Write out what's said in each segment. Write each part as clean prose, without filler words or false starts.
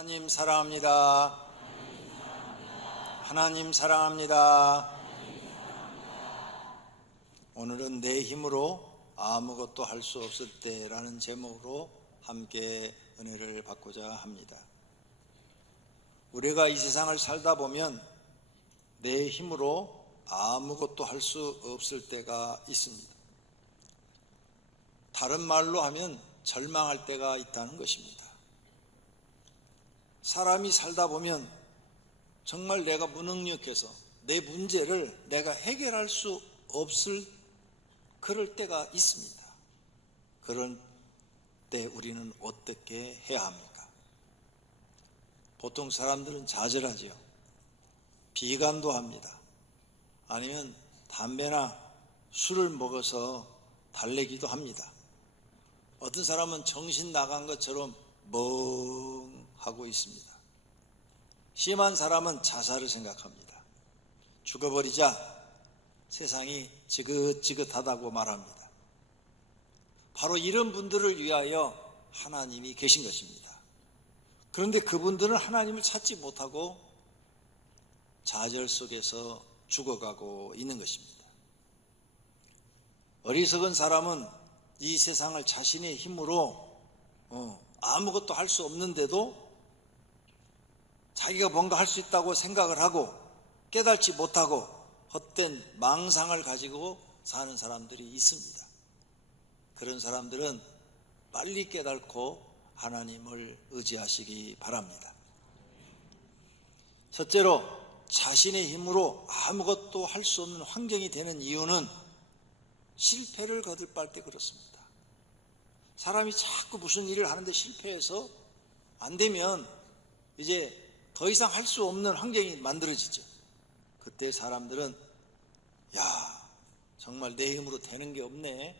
하나님 사랑합니다. 하나님 사랑합니다. 오늘은 내 힘으로 아무것도 할 수 없을 때라는 제목으로 함께 은혜를 받고자 합니다. 우리가 이 세상을 살다 보면 내 힘으로 아무것도 할 수 없을 때가 있습니다. 다른 말로 하면 절망할 때가 있다는 것입니다. 사람이 살다 보면 정말 내가 무능력해서 내 문제를 내가 해결할 수 없을 그럴 때가 있습니다. 그런 때 우리는 어떻게 해야 합니까? 보통 사람들은 좌절하지요. 비관도 합니다. 아니면 담배나 술을 먹어서 달래기도 합니다. 어떤 사람은 정신 나간 것처럼 멍하고 있습니다. 심한 사람은 자살을 생각합니다. 죽어버리자 세상이 지긋지긋하다고 말합니다. 바로 이런 분들을 위하여 하나님이 계신 것입니다. 그런데 그분들은 하나님을 찾지 못하고 좌절 속에서 죽어가고 있는 것입니다. 어리석은 사람은 이 세상을 자신의 힘으로 아무것도 할 수 없는데도 자기가 뭔가 할 수 있다고 생각을 하고 깨닫지 못하고 헛된 망상을 가지고 사는 사람들이 있습니다. 그런 사람들은 빨리 깨닫고 하나님을 의지하시기 바랍니다. 첫째로, 자신의 힘으로 아무것도 할 수 없는 환경이 되는 이유는 실패를 거듭할 때 그렇습니다. 사람이 자꾸 무슨 일을 하는데 실패해서 안 되면 이제 더 이상 할 수 없는 환경이 만들어지죠. 그때 사람들은 정말 내 힘으로 되는 게 없네,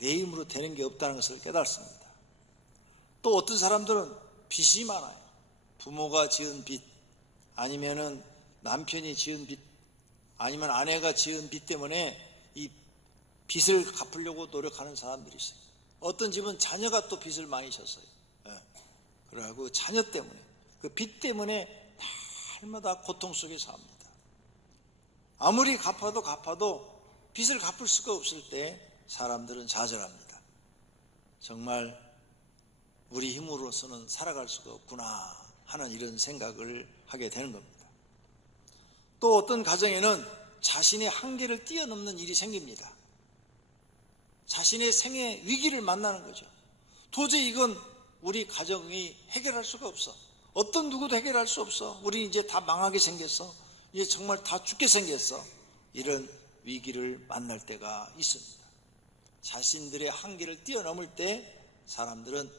내 힘으로 되는 게 없다는 것을 깨닫습니다. 또 어떤 사람들은 빚이 많아요. 부모가 지은 빚, 아니면은 남편이 지은 빚, 아니면 아내가 지은 빚 때문에 이 빚을 갚으려고 노력하는 사람들이 있어요. 어떤 집은 자녀가 또 빚을 많이 졌어요. 그래가지고 자녀 때문에, 그 빚 때문에 날마다 고통 속에 삽니다. 아무리 갚아도 빚을 갚을 수가 없을 때 사람들은 좌절합니다. 정말 우리 힘으로서는 살아갈 수가 없구나 하는 이런 생각을 하게 되는 겁니다. 또 어떤 가정에는 자신의 한계를 뛰어넘는 일이 생깁니다. 자신의 생애 위기를 만나는 거죠. 도저히 이건 우리 가정이 해결할 수가 없어. 어떤 누구도 해결할 수 없어. 우리 이제 다 망하게 생겼어. 이제 정말 다 죽게 생겼어. 이런 위기를 만날 때가 있습니다. 자신들의 한계를 뛰어넘을 때 사람들은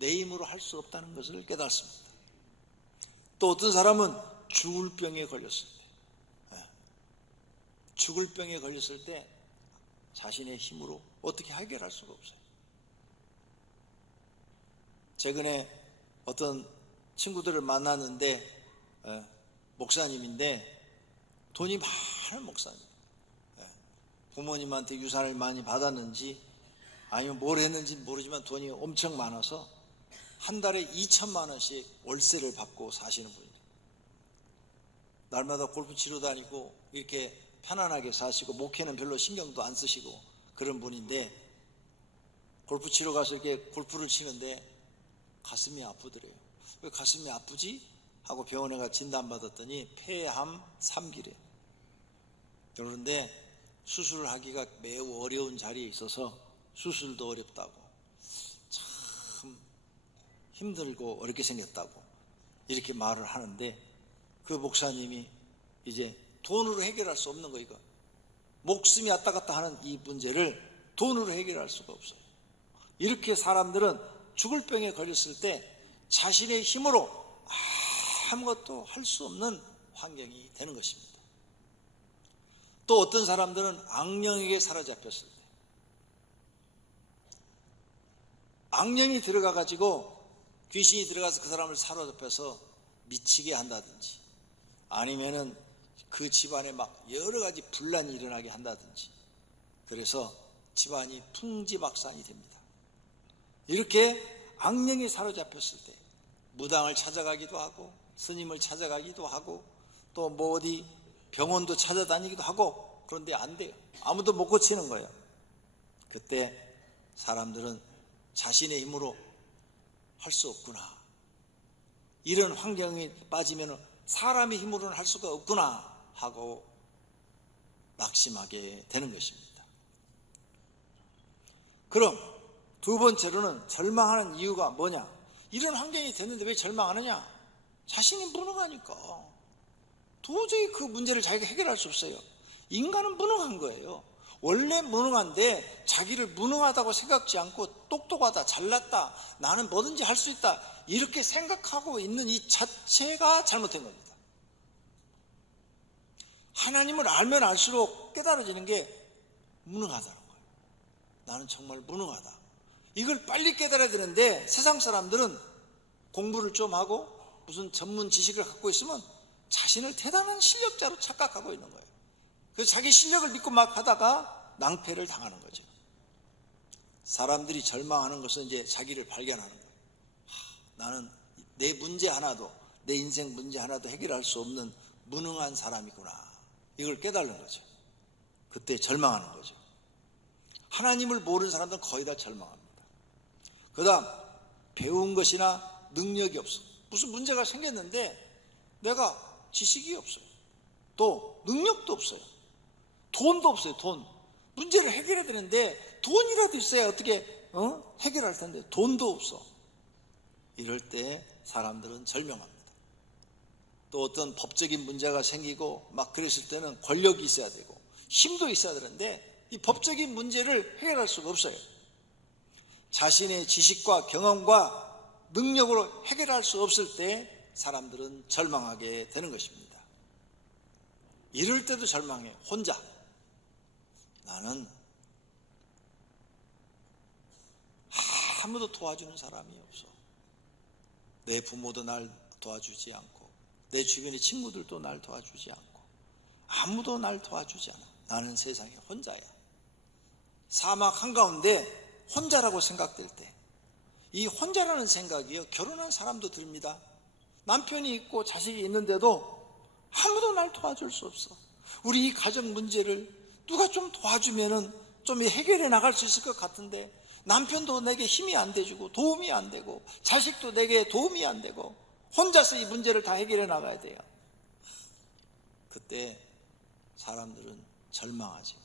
내 힘으로 할 수 없다는 것을 깨닫습니다. 또 어떤 사람은 죽을 병에 걸렸을 때 자신의 힘으로 어떻게 해결할 수가 없어요. 최근에 어떤 친구들을 만났는데 목사님인데 돈이 많은 목사님, 부모님한테 유산을 많이 받았는지 아니면 뭘 했는지 모르지만 돈이 엄청 많아서 한 달에 2천만 원씩 월세를 받고 사시는 분이에요. 날마다 골프 치러 다니고 이렇게 편안하게 사시고 목회는 별로 신경도 안 쓰시고 그런 분인데, 골프 치러 가서 이렇게 골프를 치는데 가슴이 아프더래요. 왜 가슴이 아프지? 하고 병원에 가 진단받았더니 폐암 3기래. 그런데 수술을 하기가 매우 어려운 자리에 있어서 수술도 어렵다고, 참 힘들고 어렵게 생겼다고 이렇게 말을 하는데, 그 목사님이 이제 돈으로 해결할 수 없는 거, 이거 목숨이 왔다 갔다 하는 이 문제를 돈으로 해결할 수가 없어요. 이렇게 사람들은 죽을 병에 걸렸을 때 자신의 힘으로 아무것도 할 수 없는 환경이 되는 것입니다. 또 어떤 사람들은 악령에게 사로잡혔을 때, 악령이 들어가가지고 귀신이 들어가서 그 사람을 사로잡혀서 미치게 한다든지, 아니면은 그 집안에 막 여러 가지 분란이 일어나게 한다든지, 그래서 집안이 풍지박산이 됩니다. 이렇게 악령이 사로잡혔을 때, 무당을 찾아가기도 하고 스님을 찾아가기도 하고 또 뭐 어디 병원도 찾아다니기도 하고, 그런데 안 돼요. 아무도 못 고치는 거예요. 그때 사람들은 자신의 힘으로 할 수 없구나, 이런 환경에 빠지면 사람의 힘으로는 할 수가 없구나 하고 낙심하게 되는 것입니다. 그럼 두 번째로는 절망하는 이유가 뭐냐? 이런 환경이 됐는데 왜 절망하느냐? 자신이 무능하니까. 도저히 그 문제를 자기가 해결할 수 없어요. 인간은 무능한 거예요. 원래 무능한데 자기를 무능하다고 생각지 않고 똑똑하다, 잘났다, 나는 뭐든지 할 수 있다, 이렇게 생각하고 있는 이 자체가 잘못된 겁니다. 하나님을 알면 알수록 깨달아지는 게 무능하다는 거예요. 나는 정말 무능하다. 이걸 빨리 깨달아야 되는데 세상 사람들은 공부를 좀 하고 무슨 전문 지식을 갖고 있으면 자신을 대단한 실력자로 착각하고 있는 거예요. 그래서 자기 실력을 믿고 막 하다가 낭패를 당하는 거죠. 사람들이 절망하는 것은 이제 자기를 발견하는 거예요. 나는 내 문제 하나도, 내 인생 문제 하나도 해결할 수 없는 무능한 사람이구나, 이걸 깨달는 거죠. 그때 절망하는 거죠. 하나님을 모르는 사람들은 거의 다 절망합니다. 그 다음, 배운 것이나 능력이 없어. 무슨 문제가 생겼는데 내가 지식이 없어요. 또 능력도 없어요. 돈도 없어요. 돈. 문제를 해결해야 되는데 돈이라도 있어야 어떻게 해결할 텐데 돈도 없어. 이럴 때 사람들은 절망합니다. 또 어떤 법적인 문제가 생기고 막 그랬을 때는 권력이 있어야 되고 힘도 있어야 되는데 이 법적인 문제를 해결할 수가 없어요. 자신의 지식과 경험과 능력으로 해결할 수 없을 때 사람들은 절망하게 되는 것입니다. 이럴 때도 절망해. 혼자. 나는 아무도 도와주는 사람이 없어. 내 부모도 날 도와주지 않고 내 주변의 친구들도 날 도와주지 않고 아무도 날 도와주지 않아. 나는 세상에 혼자야. 사막 한가운데 혼자라고 생각될 때, 이 혼자라는 생각이요, 결혼한 사람도 듭니다. 남편이 있고 자식이 있는데도 아무도 날 도와줄 수 없어. 우리 이 가정 문제를 누가 좀 도와주면은 좀 해결해 나갈 수 있을 것 같은데 남편도 내게 힘이 안 돼주고 도움이 안 되고 자식도 내게 도움이 안 되고 혼자서 이 문제를 다 해결해 나가야 돼요. 그때 사람들은 절망하죠.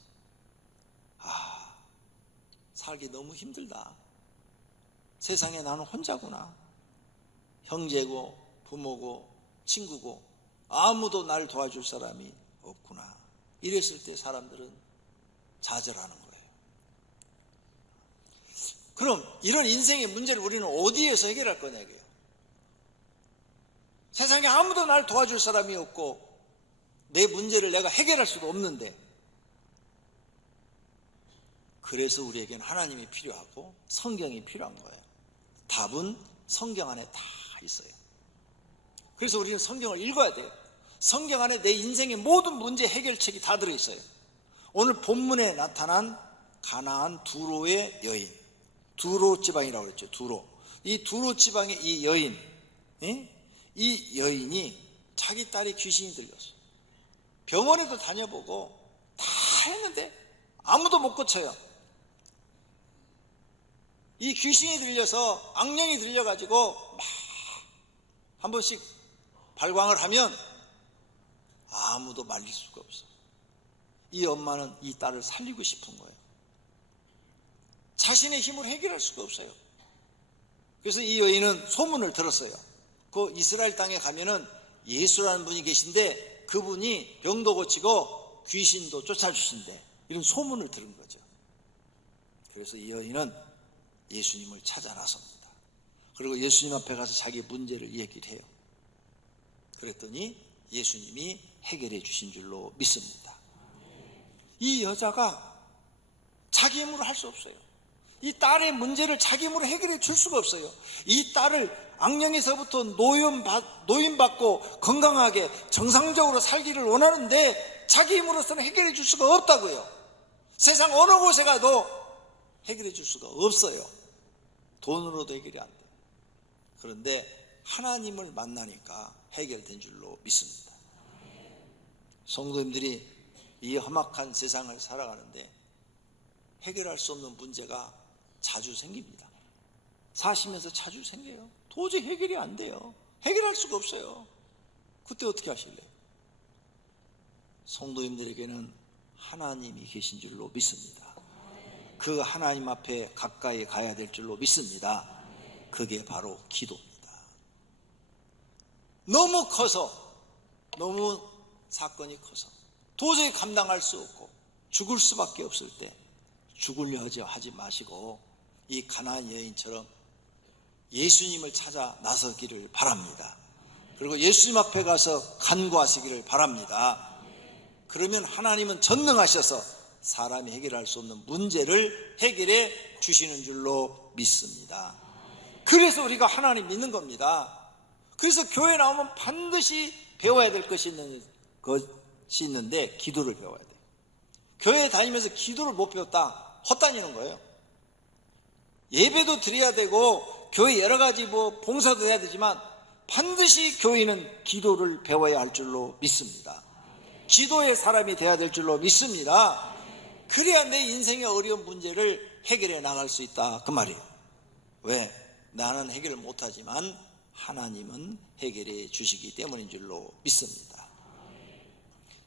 살기 너무 힘들다. 세상에 나는 혼자구나. 형제고 부모고 친구고 아무도 날 도와줄 사람이 없구나. 이랬을 때 사람들은 좌절하는 거예요. 그럼 이런 인생의 문제를 우리는 어디에서 해결할 거냐고요. 세상에 아무도 날 도와줄 사람이 없고 내 문제를 내가 해결할 수도 없는데, 그래서 우리에겐 하나님이 필요하고 성경이 필요한 거예요. 답은 성경 안에 다 있어요. 그래서 우리는 성경을 읽어야 돼요. 성경 안에 내 인생의 모든 문제 해결책이 다 들어있어요. 오늘 본문에 나타난 가나안 두로의 여인, 두로 지방이라고 그랬죠. 두로. 이 두로 지방의 이 여인, 이 여인이 자기 딸이 귀신이 들렸어요. 병원에도 다녀보고 다 했는데 아무도 못 고쳐요. 이 귀신이 들려서, 악령이 들려가지고 막 한 번씩 발광을 하면 아무도 말릴 수가 없어. 이 엄마는 이 딸을 살리고 싶은 거예요. 자신의 힘으로 해결할 수가 없어요. 그래서 이 여인은 소문을 들었어요. 그 이스라엘 땅에 가면은 예수라는 분이 계신데 그분이 병도 고치고 귀신도 쫓아주신대. 이런 소문을 들은 거죠. 그래서 이 여인은 예수님을 찾아 나섭니다. 그리고 예수님 앞에 가서 자기 문제를 얘기를 해요. 그랬더니 예수님이 해결해 주신 줄로 믿습니다. 이 여자가 자기 힘으로 할 수 없어요. 이 딸의 문제를 자기 힘으로 해결해 줄 수가 없어요. 이 딸을 악령에서부터 노인받고 건강하게 정상적으로 살기를 원하는데 자기 힘으로서는 해결해 줄 수가 없다고요. 세상 어느 곳에 가도 해결해 줄 수가 없어요. 돈으로도 해결이 안 돼요. 그런데 하나님을 만나니까 해결된 줄로 믿습니다. 성도님들이 이 험악한 세상을 살아가는데 해결할 수 없는 문제가 자주 생깁니다. 사시면서 자주 생겨요. 도저히 해결이 안 돼요. 해결할 수가 없어요. 그때 어떻게 하실래요? 성도님들에게는 하나님이 계신 줄로 믿습니다. 그 하나님 앞에 가까이 가야 될 줄로 믿습니다. 그게 바로 기도입니다. 너무 커서, 너무 사건이 커서 도저히 감당할 수 없고 죽을 수밖에 없을 때 죽으려 하지 마시고 이 가나안 여인처럼 예수님을 찾아 나서기를 바랍니다. 그리고 예수님 앞에 가서 간구하시기를 바랍니다. 그러면 하나님은 전능하셔서 사람이 해결할 수 없는 문제를 해결해 주시는 줄로 믿습니다. 그래서 우리가 하나님 믿는 겁니다. 그래서 교회 나오면 반드시 배워야 될 것이 있는데 기도를 배워야 돼요. 교회 다니면서 기도를 못 배웠다 헛다니는 거예요. 예배도 드려야 되고 교회 여러 가지 봉사도 해야 되지만 반드시 교회는 기도를 배워야 할 줄로 믿습니다. 기도의 사람이 되어야 될 줄로 믿습니다. 그래야 내 인생의 어려운 문제를 해결해 나갈 수 있다 그 말이에요. 왜? 나는 해결을 못하지만 하나님은 해결해 주시기 때문인 줄로 믿습니다.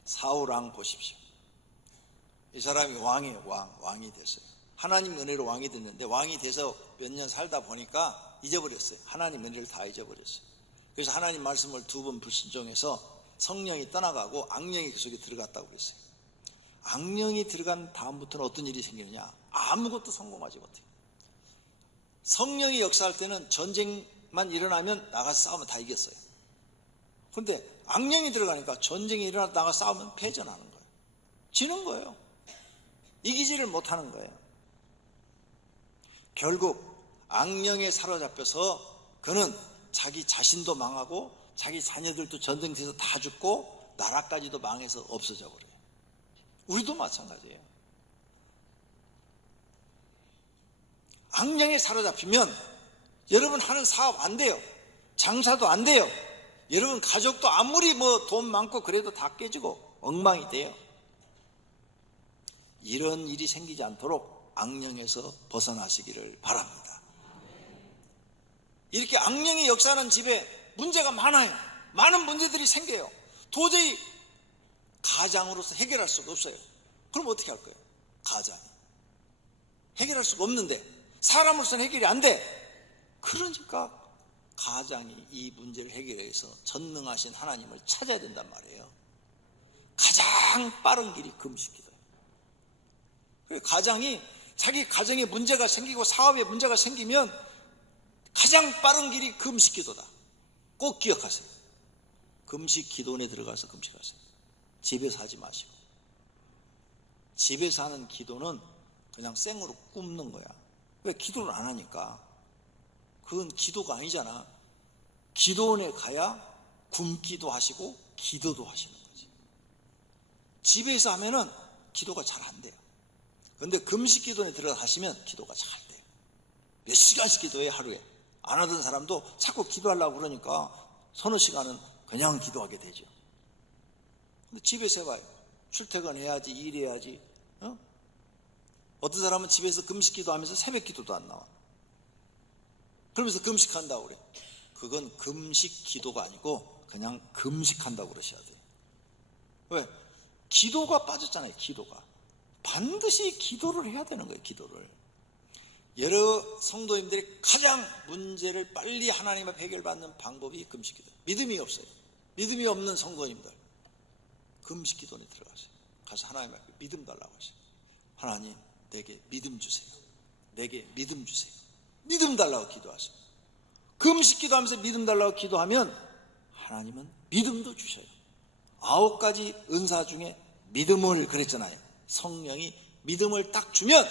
사울왕 보십시오. 이 사람이 왕이에요. 왕이 됐어요. 하나님 은혜로 왕이 됐는데 왕이 돼서 몇 년 살다 보니까 잊어버렸어요. 하나님 은혜를 다 잊어버렸어요. 그래서 하나님 말씀을 2번 불순종해서 성령이 떠나가고 악령이 그 속에 들어갔다고 그랬어요. 악령이 들어간 다음부터는 어떤 일이 생기느냐? 아무것도 성공하지 못해요. 성령이 역사할 때는 전쟁만 일어나면 나가서 싸우면 다 이겼어요. 그런데 악령이 들어가니까 전쟁이 일어나서 나가서 싸우면 패전하는 거예요. 지는 거예요. 이기지를 못하는 거예요. 결국 악령에 사로잡혀서 그는 자기 자신도 망하고 자기 자녀들도 전쟁터에서 다 죽고 나라까지도 망해서 없어져 버려요. 우리도 마찬가지예요. 악령에 사로잡히면 여러분 하는 사업 안 돼요. 장사도 안 돼요. 여러분 가족도 아무리 돈 많고 그래도 다 깨지고 엉망이 돼요. 이런 일이 생기지 않도록 악령에서 벗어나시기를 바랍니다. 이렇게 악령이 역사하는 집에 문제가 많아요. 많은 문제들이 생겨요. 도저히 가장으로서 해결할 수가 없어요. 그럼 어떻게 할 거예요? 가장 해결할 수가 없는데 사람으로서는 해결이 안 돼. 그러니까 가장이 이 문제를 해결해서 전능하신 하나님을 찾아야 된단 말이에요. 가장 빠른 길이 금식기도예요. 가장이 자기 가정에 문제가 생기고 사업에 문제가 생기면 가장 빠른 길이 금식기도다. 꼭 기억하세요. 금식기도원에 들어가서 금식하세요. 집에서 하지 마시고. 집에서 하는 기도는 그냥 생으로 굽는 거야. 왜? 기도를 안 하니까. 그건 기도가 아니잖아. 기도원에 가야 굶기도 하시고 기도도 하시는 거지. 집에서 하면은 기도가 잘 안 돼요. 그런데 금식기도원에 들어가 하시면 기도가 잘 돼요. 몇 시간씩 기도해 하루에. 안 하던 사람도 자꾸 기도하려고 그러니까 서너 시간은 그냥 기도하게 되죠. 근데 집에서 해봐요. 출퇴근해야지, 일해야지. 어떤 사람은 집에서 금식기도 하면서 새벽 기도도 안 나와. 그러면서 금식한다고 그래. 그건 금식 기도가 아니고 그냥 금식한다고 그러셔야 돼요. 왜? 기도가 빠졌잖아요. 기도가. 반드시 기도를 해야 되는 거예요. 기도를. 여러 성도님들이 가장 문제를 빨리 하나님 앞에 해결받는 방법이 금식기도. 믿음이 없어요. 믿음이 없는 성도님들 금식기도에 들어가세요. 가서 하나님 앞에 믿음 달라고 하세요. 하나님 내게 믿음 주세요. 내게 믿음 주세요. 믿음 달라고 기도하세요. 금식기도하면서 믿음 달라고 기도하면 하나님은 믿음도 주셔요. 9가지 은사 중에 믿음을 그랬잖아요. 성령이 믿음을 딱 주면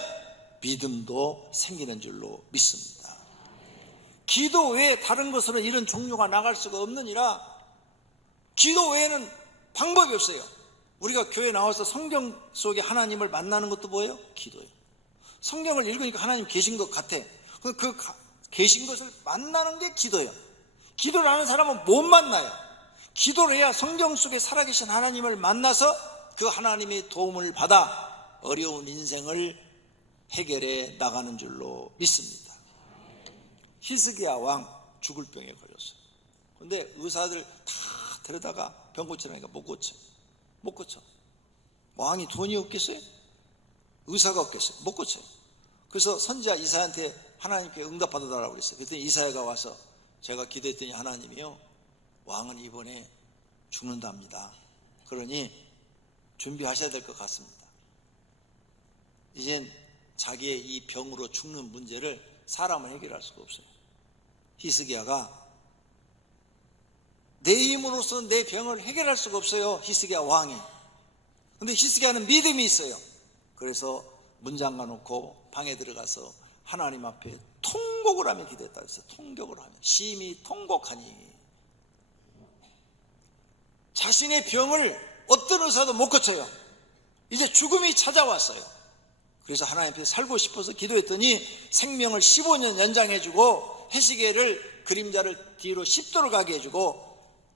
믿음도 생기는 줄로 믿습니다. 기도 외에 다른 것으로는 이런 종류가 나갈 수가 없느니라. 기도 외에는 방법이 없어요. 우리가 교회 나와서 성경 속에 하나님을 만나는 것도 뭐예요? 기도예요. 성경을 읽으니까 하나님 계신 것 같아. 그 계신 것을 만나는 게 기도예요. 기도를 하는 사람은 못 만나요. 기도를 해야 성경 속에 살아계신 하나님을 만나서 그 하나님의 도움을 받아 어려운 인생을 해결해 나가는 줄로 믿습니다. 히스기야 왕 죽을 병에 걸렸어요. 근데 의사들 다 데려다가 병 고치라니까 못 고쳐. 왕이 돈이 없겠어요? 의사가 없겠어요? 못 고쳐요. 그래서 선지자 이사야한테 하나님께 응답받아달라고 그랬어요. 그랬더니 이사야가 와서 제가 기도했더니 하나님이요, 왕은 이번에 죽는답니다. 그러니 준비하셔야 될 것 같습니다. 이젠 자기의 이 병으로 죽는 문제를 사람은 해결할 수가 없어요. 히스기야가 내 힘으로서는 내 병을 해결할 수가 없어요. 히스기야 왕이. 근데 히스기야는 믿음이 있어요. 그래서 문 잠가 놓고 방에 들어가서 하나님 앞에 통곡을 하며 기도했다 그랬어요. 통곡을 하며 심히 통곡하니. 자신의 병을 어떤 의사도 못 고쳐요. 이제 죽음이 찾아왔어요. 그래서 하나님 앞에 살고 싶어서 기도했더니 생명을 15년 연장해주고 해시계를 그림자를 뒤로 10도를 가게 해주고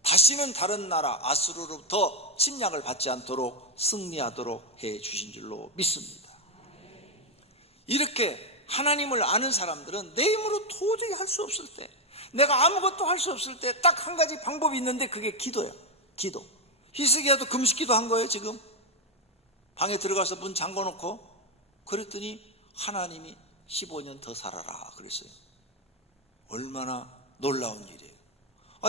다시는 다른 나라 아수르로부터 침략을 받지 않도록 승리하도록 해 주신 줄로 믿습니다. 이렇게 하나님을 아는 사람들은 내 힘으로 도저히 할 수 없을 때, 내가 아무것도 할 수 없을 때 딱 한 가지 방법이 있는데 그게 기도예요. 기도. 히스기야도 금식기도 한 거예요. 지금 방에 들어가서 문 잠궈놓고 그랬더니 하나님이 15년 더 살아라 그랬어요. 얼마나 놀라운 일이에요.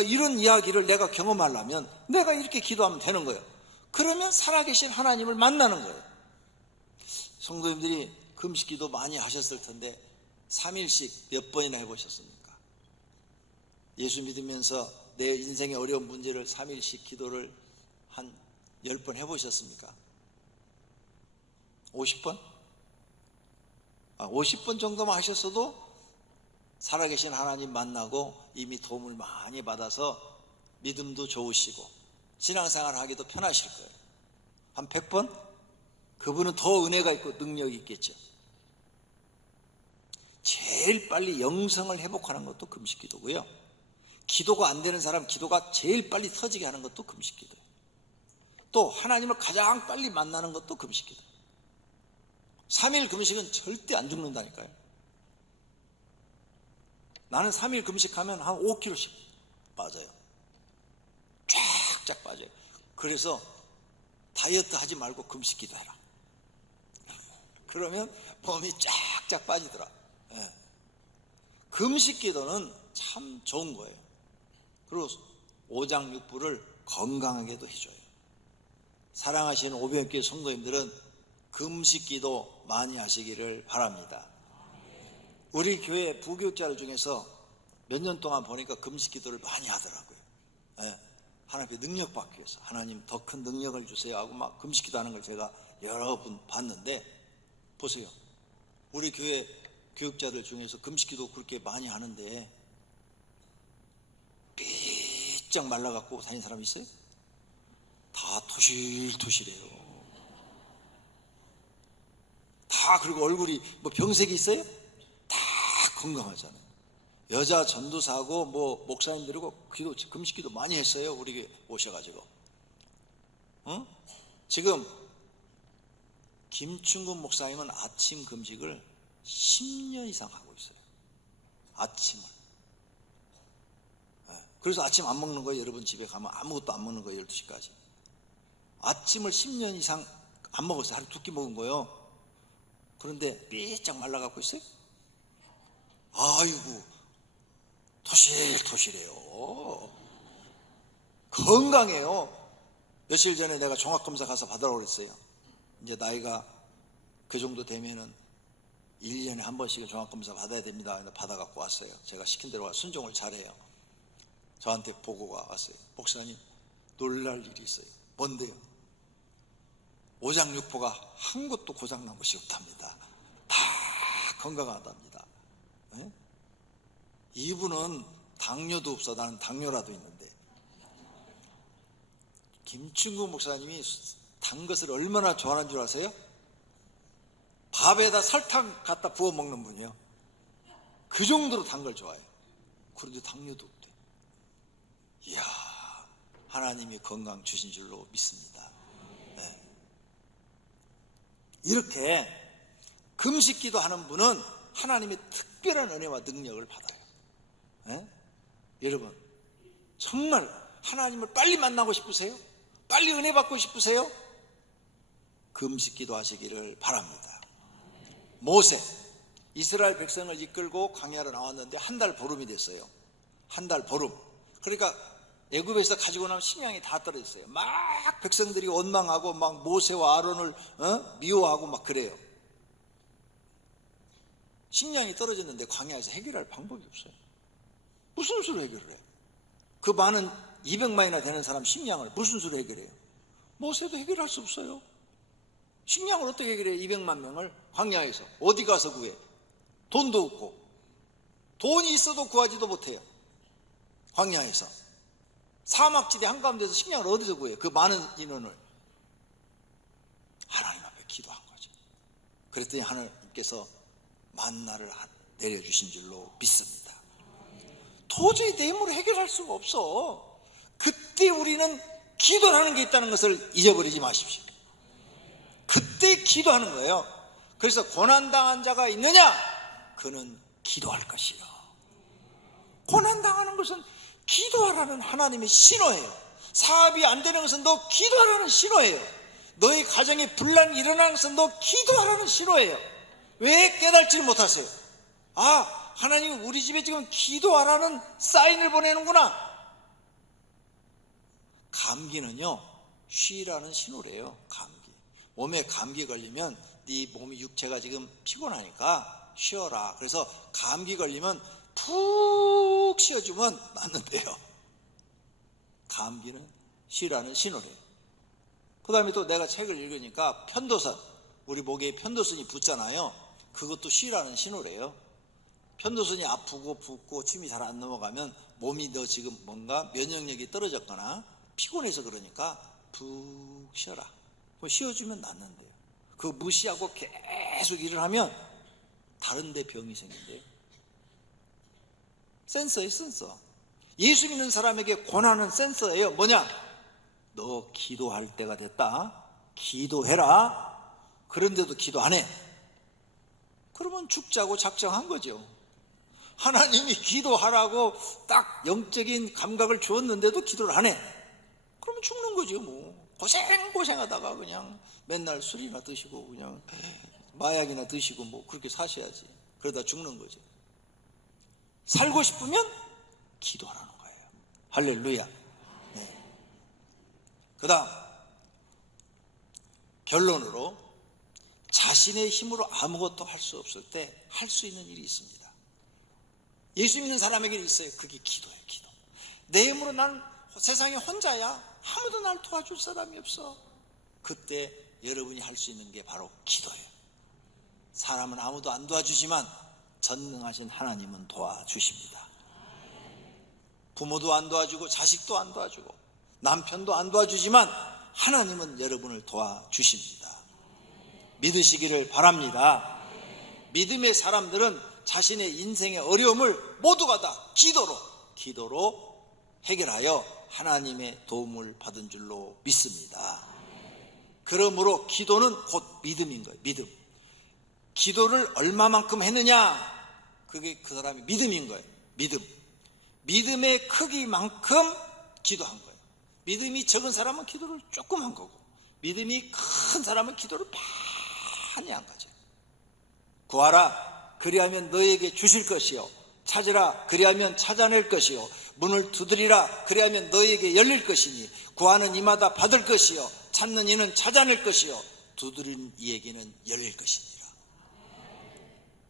이런 이야기를 내가 경험하려면 내가 이렇게 기도하면 되는 거예요. 그러면 살아계신 하나님을 만나는 거예요. 성도님들이 금식기도 많이 하셨을 텐데 3일씩 몇 번이나 해보셨습니까? 예수 믿으면서 내 인생의 어려운 문제를 3일씩 기도를 한 10번 해보셨습니까? 50번? 50번 정도만 하셨어도 살아계신 하나님 만나고 이미 도움을 많이 받아서 믿음도 좋으시고 신앙생활 하기도 편하실 거예요. 한 100번? 그분은 더 은혜가 있고 능력이 있겠죠. 제일 빨리 영성을 회복하는 것도 금식기도고요. 기도가 안 되는 사람 기도가 제일 빨리 터지게 하는 것도 금식기도예요. 또 하나님을 가장 빨리 만나는 것도 금식기도예요. 3일 금식은 절대 안 죽는다니까요. 나는 3일 금식하면 한 5kg씩 빠져요. 쫙쫙 빠져요. 그래서 다이어트 하지 말고 금식기도 해라. 그러면 몸이 쫙쫙 빠지더라. 예. 금식기도는 참 좋은 거예요. 그리고 오장육부를 건강하게도 해줘요. 사랑하시는 오병교회 성도님들은 금식기도 많이 하시기를 바랍니다. 우리 교회 부교육자들 중에서 몇 년 동안 보니까 금식기도를 많이 하더라고요. 예. 하나님께 능력 받기 위해서 하나님 더 큰 능력을 주세요 하고 막 금식기도 하는 걸 제가 여러 분 봤는데, 보세요. 우리 교회 교육자들 중에서 금식기도 그렇게 많이 하는데 삐쩍 말라갖고 다니는 사람 있어요? 다 토실토실해요. 다. 그리고 얼굴이 뭐 병색이 있어요? 다 건강하잖아요. 여자 전도사하고 뭐 목사님들이고 기도, 금식기도 많이 했어요. 우리 교회 오셔가지고. 지금 김충근 목사님은 아침 금식을 10년 이상 하고 있어요. 아침을. 그래서 아침 안 먹는 거예요. 여러분 집에 가면 아무것도 안 먹는 거예요. 12시까지. 아침을 10년 이상 안 먹었어요. 하루 2끼 먹은 거예요. 그런데 삐쩍 말라갖고 있어요. 아이고, 토실토실해요. 건강해요. 며칠 전에 내가 종합검사 가서 받으라고 그랬어요. 이제 나이가 그 정도 되면은 1년에 한 번씩은 종합검사 받아야 됩니다. 받아갖고 왔어요. 제가 시킨 대로 순종을 잘해요. 저한테 보고가 왔어요. 목사님, 놀랄 일이 있어요. 뭔데요? 오장육부가 한 곳도 고장난 곳이 없답니다. 다 건강하답니다. 네? 이분은 당뇨도 없어. 나는 당뇨라도 있는데. 김충구 목사님이 단 것을 얼마나 좋아하는 줄 아세요? 밥에다 설탕 갖다 부어 먹는 분이요. 그 정도로 단 걸 좋아해요. 그런데 당뇨도 없대. 하나님이 건강 주신 줄로 믿습니다. 네. 이렇게 금식기도 하는 분은 하나님의 특별한 은혜와 능력을 받아요. 네? 여러분 정말 하나님을 빨리 만나고 싶으세요? 빨리 은혜 받고 싶으세요? 금식기도 하시기를 바랍니다. 모세 이스라엘 백성을 이끌고 광야로 나왔는데 한 달 보름이 됐어요. 한 달 보름. 그러니까 애굽에서 가지고 나온 식량이 다 떨어졌어요. 막 백성들이 원망하고 막 모세와 아론을 미워하고 막 그래요. 식량이 떨어졌는데 광야에서 해결할 방법이 없어요. 무슨 수로 해결을 해요? 그 많은 200만이나 되는 사람 식량을 무슨 수로 해결해요? 모세도 해결할 수 없어요. 식량을 어떻게 해결해요? 200만 명을 광야에서 어디 가서 구해? 돈도 없고 돈이 있어도 구하지도 못해요. 광야에서 사막지대 한가운데서 식량을 어디서 구해요? 그 많은 인원을 하나님 앞에 기도한 거죠. 그랬더니 하나님께서 만나를 내려주신 줄로 믿습니다. 도저히 내 힘으로 해결할 수가 없어. 그때 우리는 기도라는 게 있다는 것을 잊어버리지 마십시오. 그때 기도하는 거예요. 그래서 고난당한 자가 있느냐? 그는 기도할 것이요. 고난당하는 것은 기도하라는 하나님의 신호예요. 사업이 안 되는 것은 너 기도하라는 신호예요. 너의 가정에 분란이 일어나는 것은 너 기도하라는 신호예요. 왜 깨달지 못하세요? 아, 하나님이 우리 집에 지금 기도하라는 사인을 보내는구나. 감기는요 쉬라는 신호래요. 감기. 몸에 감기 걸리면 네 몸이 육체가 지금 피곤하니까 쉬어라. 그래서 감기 걸리면 푹 쉬어주면 낫는데요. 감기는 쉬라는 신호래요. 그 다음에 또 내가 책을 읽으니까 편도선, 우리 목에 편도선이 붙잖아요. 그것도 쉬라는 신호래요. 편도선이 아프고 붓고 침이 잘 안 넘어가면 몸이 너 지금 뭔가 면역력이 떨어졌거나 피곤해서 그러니까 푹 쉬어라. 쉬어주면 낫는데요. 그거 무시하고 계속 일을 하면 다른 데 병이 생긴대요. 센서예요, 센서. 예수 믿는 사람에게 권하는 센서예요. 뭐냐? 너 기도할 때가 됐다. 기도해라. 그런데도 기도 안 해. 그러면 죽자고 작정한 거죠. 하나님이 기도하라고 딱 영적인 감각을 주었는데도 기도를 안 해. 그러면 죽는 거죠. 뭐 고생하다가 그냥 맨날 술이나 드시고 그냥 마약이나 드시고 뭐 그렇게 사셔야지. 그러다 죽는 거죠. 살고 싶으면 기도하라는 거예요. 할렐루야. 네. 그 다음 결론으로 자신의 힘으로 아무것도 할 수 없을 때 할 수 있는 일이 있습니다. 예수 믿는 사람에게는 있어요. 그게 기도예요. 기도. 내 힘으로 난 세상에 혼자야. 아무도 날 도와줄 사람이 없어. 그때 여러분이 할 수 있는 게 바로 기도예요. 사람은 아무도 안 도와주지만 전능하신 하나님은 도와주십니다. 부모도 안 도와주고 자식도 안 도와주고 남편도 안 도와주지만 하나님은 여러분을 도와주십니다. 믿으시기를 바랍니다. 믿음의 사람들은 자신의 인생의 어려움을 모두가 다 기도로 해결하여 하나님의 도움을 받은 줄로 믿습니다. 그러므로 기도는 곧 믿음인 거예요. 믿음. 기도를 얼마만큼 했느냐? 그게 그 사람의 믿음인 거예요. 믿음. 믿음의 크기만큼 기도한 거예요. 믿음이 적은 사람은 기도를 조금 한 거고, 믿음이 큰 사람은 기도를 많이 한 거죠. 구하라, 그리하면 너에게 주실 것이요. 찾으라, 그리하면 찾아낼 것이요. 문을 두드리라, 그리하면 너에게 열릴 것이니 구하는 이마다 받을 것이요. 찾는 이는 찾아낼 것이요. 두드리는 이에게는 열릴 것이니라.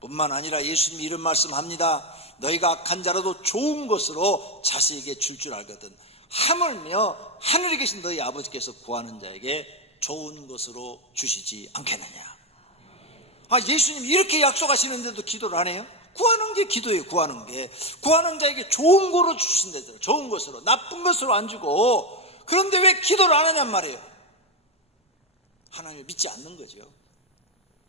뿐만 아니라 예수님이 이런 말씀합니다. 너희가 악한 자라도 좋은 것으로 자식에게 줄 줄 알거든 하물며 하늘에 계신 너희 아버지께서 구하는 자에게 좋은 것으로 주시지 않겠느냐. 예수님 이렇게 약속하시는데도 기도를 안 해요? 구하는 게 기도예요. 구하는 자에게 좋은 거로 주신다잖아요. 좋은 것으로, 나쁜 것으로 안 주고. 그런데 왜 기도를 안 하냔 말이에요. 하나님을 믿지 않는 거죠.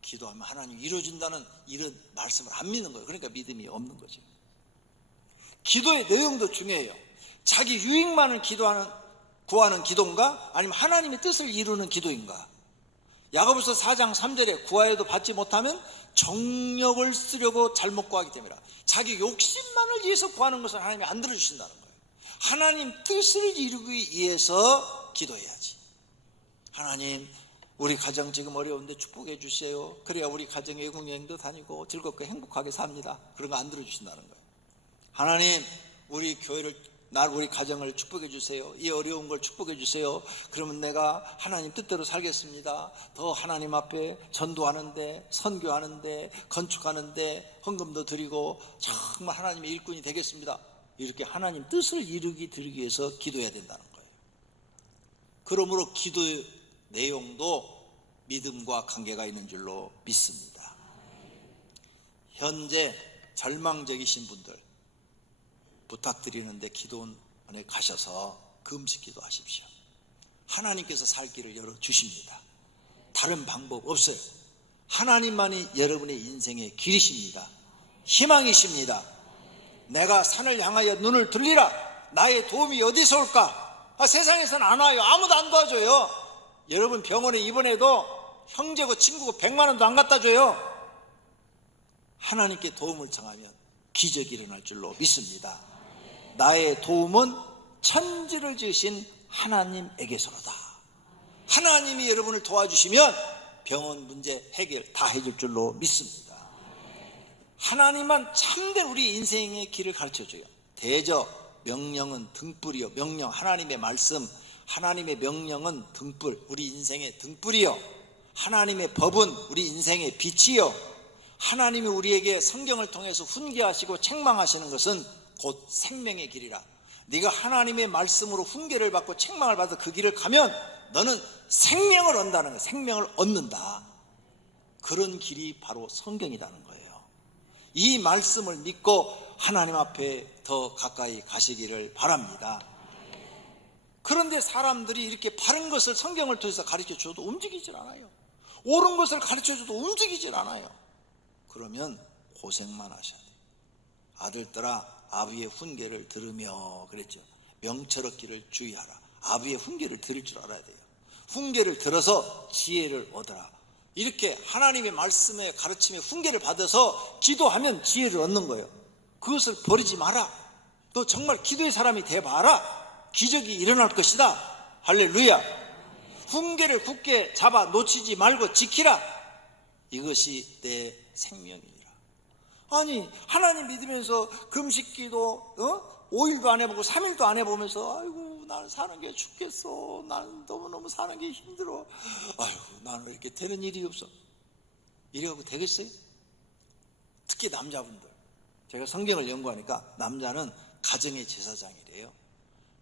기도하면 하나님이 이루어준다는 이런 말씀을 안 믿는 거예요. 그러니까 믿음이 없는 거죠. 기도의 내용도 중요해요. 자기 유익만을 구하는 기도인가? 아니면 하나님의 뜻을 이루는 기도인가? 야고보서 4장 3절에 구하여도 받지 못하면 정력을 쓰려고 잘못 구하기 때문이라. 자기 욕심만을 위해서 구하는 것은 하나님이 안 들어주신다는 거예요. 하나님 뜻을 이루기 위해서 기도해야지. 하나님, 우리 가정 지금 어려운데 축복해 주세요. 그래야 우리 가정 외국 여행도 다니고 즐겁게 행복하게 삽니다. 그런 거 안 들어주신다는 거예요. 하나님, 우리 교회를, 우리 가정을 축복해 주세요. 이 어려운 걸 축복해 주세요. 그러면 내가 하나님 뜻대로 살겠습니다. 더 하나님 앞에 전도하는데, 선교하는데, 건축하는데 헌금도 드리고 정말 하나님의 일꾼이 되겠습니다. 이렇게 하나님 뜻을 이루기 드리기 위해서 기도해야 된다는 거예요. 그러므로 기도 내용도 믿음과 관계가 있는 줄로 믿습니다. 현재 절망적이신 분들 부탁드리는데 기도원에 가셔서 금식 기도하십시오. 하나님께서 살 길을 열어주십니다. 다른 방법 없어요. 하나님만이 여러분의 인생의 길이십니다. 희망이십니다. 내가 산을 향하여 눈을 들리라. 나의 도움이 어디서 올까? 세상에서는 안 와요. 아무도 안 도와줘요. 여러분 병원에 입원해도 형제고 친구고 100만 원도 안 갖다 줘요. 하나님께 도움을 청하면 기적이 일어날 줄로 믿습니다. 나의 도움은 천지를 지으신 하나님에게서로다. 하나님이 여러분을 도와주시면 병원 문제 해결 다 해줄 줄로 믿습니다. 하나님만 참된 우리 인생의 길을 가르쳐줘요. 대저 명령은 등불이요. 명령, 하나님의 말씀, 하나님의 명령은 등불, 우리 인생의 등불이요. 하나님의 법은 우리 인생의 빛이요. 하나님이 우리에게 성경을 통해서 훈계하시고 책망하시는 것은 곧 생명의 길이라. 네가 하나님의 말씀으로 훈계를 받고 책망을 받아 그 길을 가면 너는 생명을 얻는다는 거예요. 생명을 얻는다. 그런 길이 바로 성경이라는 거예요. 이 말씀을 믿고 하나님 앞에 더 가까이 가시기를 바랍니다. 그런데 사람들이 이렇게 바른 것을 성경을 통해서 가르쳐줘도 움직이질 않아요. 옳은 것을 가르쳐줘도 움직이질 않아요. 그러면 고생만 하셔야 돼요. 아들들아, 아비의 훈계를 들으며 그랬죠. 명철없기를 주의하라. 아비의 훈계를 들을 줄 알아야 돼요. 훈계를 들어서 지혜를 얻어라. 이렇게 하나님의 말씀에 가르침에 훈계를 받아서 기도하면 지혜를 얻는 거예요. 그것을 버리지 마라. 너 정말 기도의 사람이 돼봐라. 기적이 일어날 것이다. 할렐루야. 훈계를 굳게 잡아 놓치지 말고 지키라. 이것이 내 생명이니라. 아니, 하나님 믿으면서 금식기도 5일도 안 해보고 3일도 안 해보면서 아이고 나는 사는 게 죽겠어. 나는 너무너무 사는 게 힘들어. 아이고 나는 이렇게 되는 일이 없어. 이래갖고 되겠어요? 특히 남자분들, 제가 성경을 연구하니까 남자는 가정의 제사장이래요.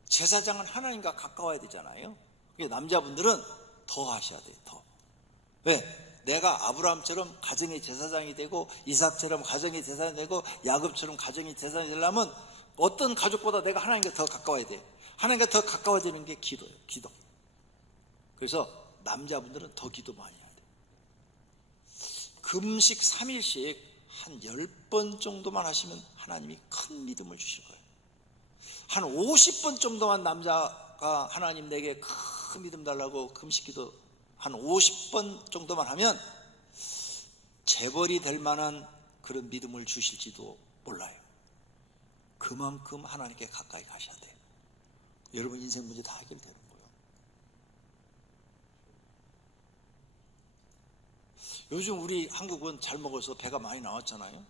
제사장은 하나님과 가까워야 되잖아요. 남자분들은 더 하셔야 돼요. 더. 왜? 내가 아브라함처럼 가정의 제사장이 되고 이삭처럼 가정의 제사장이 되고 야곱처럼 가정의 제사장이 되려면 어떤 가족보다 내가 하나님과 더 가까워야 돼요. 하나님과 더 가까워지는 게 기도예요. 기도. 그래서 남자분들은 더 기도 많이 해야 돼요. 금식 3일씩 한 10번 정도만 하시면 하나님이 큰 믿음을 주실 거예요. 한 50번 정도만 남자가 하나님 내게 큰 믿음 달라고 금식기도 한 50번 정도만 하면 재벌이 될 만한 그런 믿음을 주실지도 몰라요. 그만큼 하나님께 가까이 가셔야 돼요. 여러분 인생 문제 다 해결되는 거예요. 요즘 우리 한국은 잘 먹어서 배가 많이 나왔잖아요.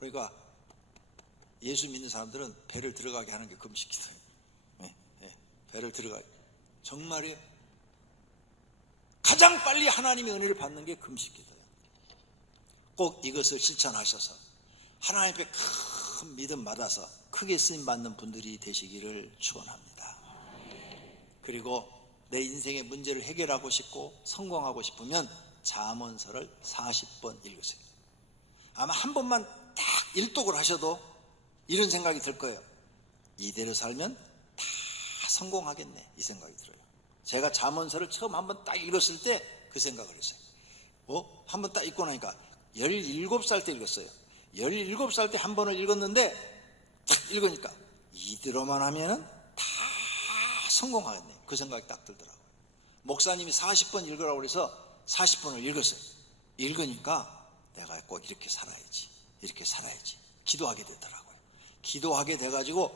그러니까 예수 믿는 사람들은 배를 들어가게 하는 게 금식기도예요. 배를 들어가게. 정말이에요. 가장 빨리 하나님의 은혜를 받는 게 금식기도예요. 꼭 이것을 실천하셔서 하나님 앞에 큰 믿음 받아서 크게 쓰임 받는 분들이 되시기를 축원합니다. 그리고 내 인생의 문제를 해결하고 싶고 성공하고 싶으면 잠언서를 40번 읽으세요. 아마 한 번만 딱 일독을 하셔도 이런 생각이 들 거예요. 이대로 살면 다 성공하겠네, 이 생각이 들어요. 제가 잠언서를 처음 한번 딱 읽었을 때 그 생각을 했어요. 한번 딱 읽고 나니까 17살 때 읽었어요. 17살 때 한 번을 읽었는데 딱 읽으니까 이대로만 하면은 다 성공하겠네. 그 생각이 딱 들더라고요. 목사님이 40번 읽으라고 그래서 40번을 읽었어요. 읽으니까 내가 꼭 이렇게 살아야지, 이렇게 살아야지 기도하게 되더라고요. 기도하게 돼가지고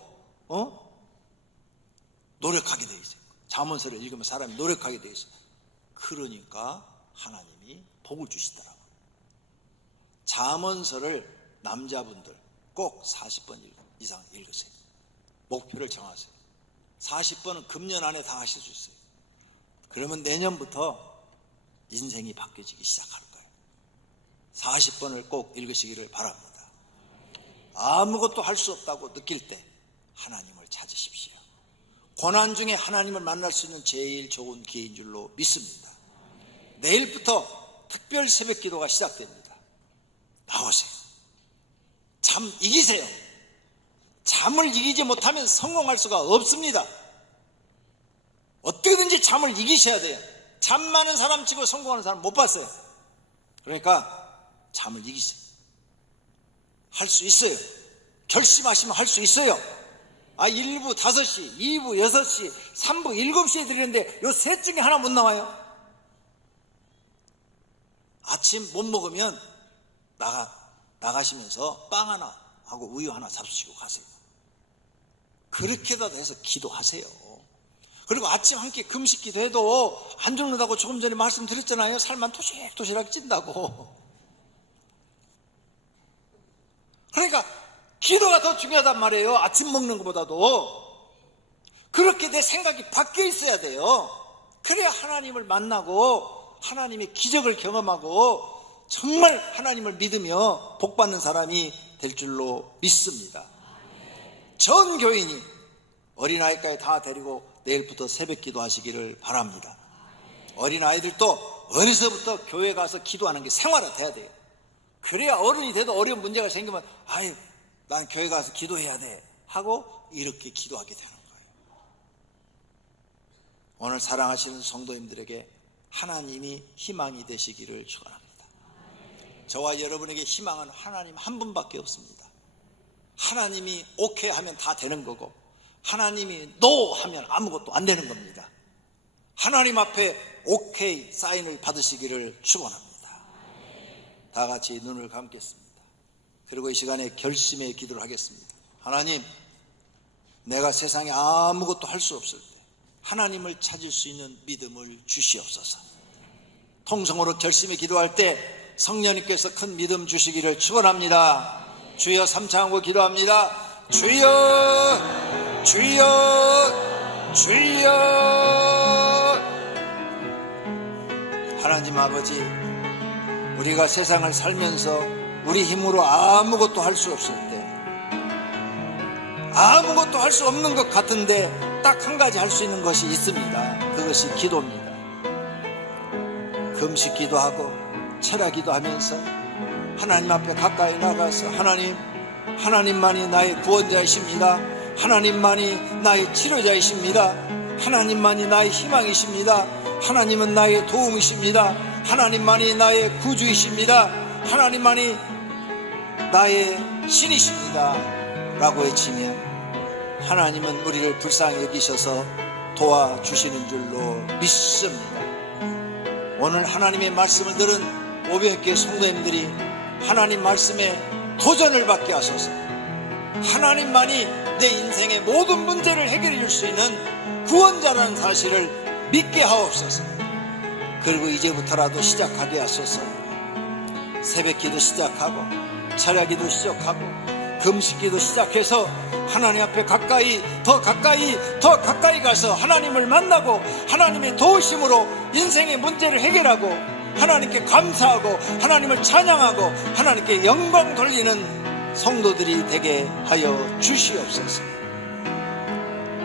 노력하게 돼 있어요. 잠언서를 읽으면 사람이 노력하게 돼 있어요. 그러니까 하나님이 복을 주시더라고요. 잠언서를 남자분들 꼭 40번 이상 읽으세요. 목표를 정하세요. 40번은 금년 안에 다 하실 수 있어요. 그러면 내년부터 인생이 바뀌어지기 시작할 거예요. 40번을 꼭 읽으시기를 바랍니다. 아무것도 할 수 없다고 느낄 때 하나님을 찾으십시오. 고난 중에 하나님을 만날 수 있는 제일 좋은 기회인 줄로 믿습니다. 내일부터 특별 새벽 기도가 시작됩니다. 나오세요. 잠 이기세요. 잠을 이기지 못하면 성공할 수가 없습니다. 어떻게든지 잠을 이기셔야 돼요. 잠 많은 사람 치고 성공하는 사람 못 봤어요. 그러니까 잠을 이기세요. 할 수 있어요. 결심하시면 할 수 있어요. 1부 5시, 2부 6시, 3부 7시에 드리는데 요 셋 중에 하나 못 나와요. 아침 못 먹으면 나가시면서 빵 하나 하고 우유 하나 잡수시고 가세요. 그렇게라도 해서 기도하세요. 그리고 아침 한 끼 금식 기도해도 안 죽는다고 조금 전에 말씀드렸잖아요. 살만 토실토실하게 찐다고. 그러니까 기도가 더 중요하단 말이에요. 아침 먹는 것보다도. 그렇게 내 생각이 바뀌어 있어야 돼요. 그래야 하나님을 만나고 하나님의 기적을 경험하고 정말 하나님을 믿으며 복받는 사람이 될 줄로 믿습니다. 전 교인이 어린아이까지 다 데리고 내일부터 새벽 기도하시기를 바랍니다. 어린아이들도 어려서부터 교회 가서 기도하는 게 생활화돼야 돼요. 그래야 어른이 돼도 어려운 문제가 생기면 난 교회 가서 기도해야 돼 하고 이렇게 기도하게 되는 거예요. 오늘 사랑하시는 성도님들에게 하나님이 희망이 되시기를 축원합니다. 저와 여러분에게 희망은 하나님 한 분밖에 없습니다. 하나님이 오케이 하면 다 되는 거고 하나님이 노 하면 아무것도 안 되는 겁니다. 하나님 앞에 오케이 사인을 받으시기를 축원합니다. 다 같이 눈을 감겠습니다. 그리고 이 시간에 결심의 기도를 하겠습니다. 하나님, 내가 세상에 아무것도 할 수 없을 때 하나님을 찾을 수 있는 믿음을 주시옵소서. 통성으로 결심의 기도할 때 성령님께서 큰 믿음 주시기를 축원합니다. 주여 삼창하고 기도합니다. 주여, 주여, 주여. 하나님 아버지, 우리가 세상을 살면서 우리 힘으로 아무것도 할 수 없을 때, 아무것도 할 수 없는 것 같은데 딱 한 가지 할 수 있는 것이 있습니다. 그것이 기도입니다. 금식 기도하고 철야 기도하면서 하나님 앞에 가까이 나가서 하나님만이 나의 구원자이십니다. 하나님만이 나의 치료자이십니다. 하나님만이 나의 희망이십니다. 하나님은 나의 도움이십니다. 하나님만이 나의 구주이십니다. 하나님만이 나의 신이십니다 라고 외치면 하나님은 우리를 불쌍히 여기셔서 도와주시는 줄로 믿습니다. 오늘 하나님의 말씀을 들은 500개 성도님들이 하나님 말씀에 도전을 받게 하소서. 하나님만이 내 인생의 모든 문제를 해결해 줄 수 있는 구원자라는 사실을 믿게 하옵소서. 그리고 이제부터라도 시작하게 하소서. 새벽기도 시작하고 철야기도 시작하고 금식기도 시작해서 하나님 앞에 더 가까이 가서 하나님을 만나고 하나님의 도우심으로 인생의 문제를 해결하고 하나님께 감사하고 하나님을 찬양하고 하나님께 영광 돌리는 성도들이 되게 하여 주시옵소서.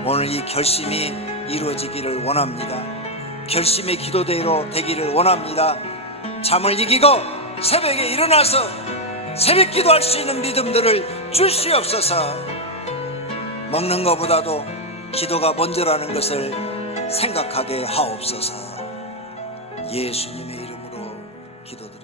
오늘 이 결심이 이루어지기를 원합니다. 결심의 기도대로 되기를 원합니다. 잠을 이기고 새벽에 일어나서 새벽 기도할 수 있는 믿음들을 주시옵소서. 먹는 것보다도 기도가 먼저라는 것을 생각하게 하옵소서. 예수님의 이름으로 기도드립니다.